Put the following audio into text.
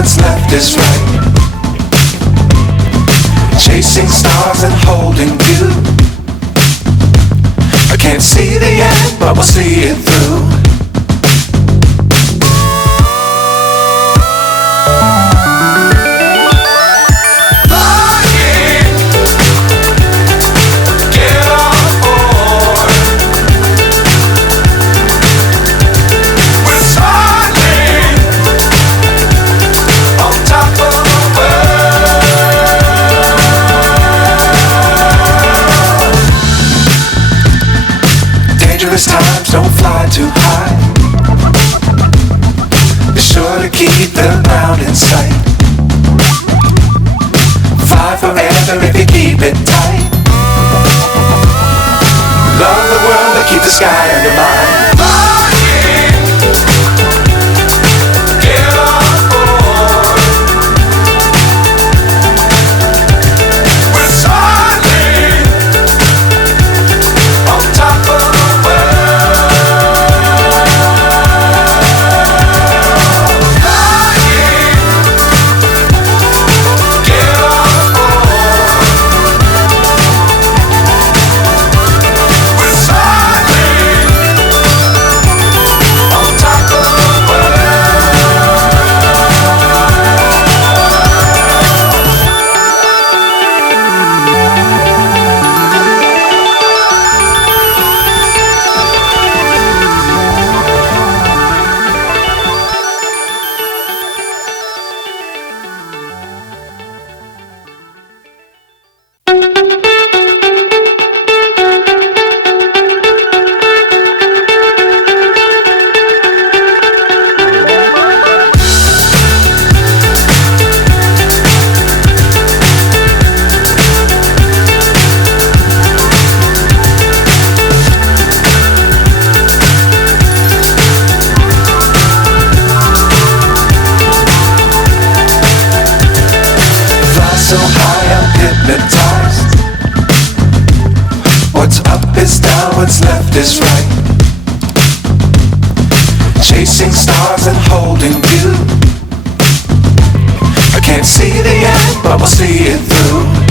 what's left is right. Chasing stars and holding you. I can't see the end, but we'll see it through. Times don't fly too high. Be sure to keep the ground in sight. Fly forever if you keep it tight. Love the world but keep the sky on your mind. So high I'm hypnotized. What's up is down, what's left is right. Chasing stars and holding you. I can't see the end, but we'll see it through.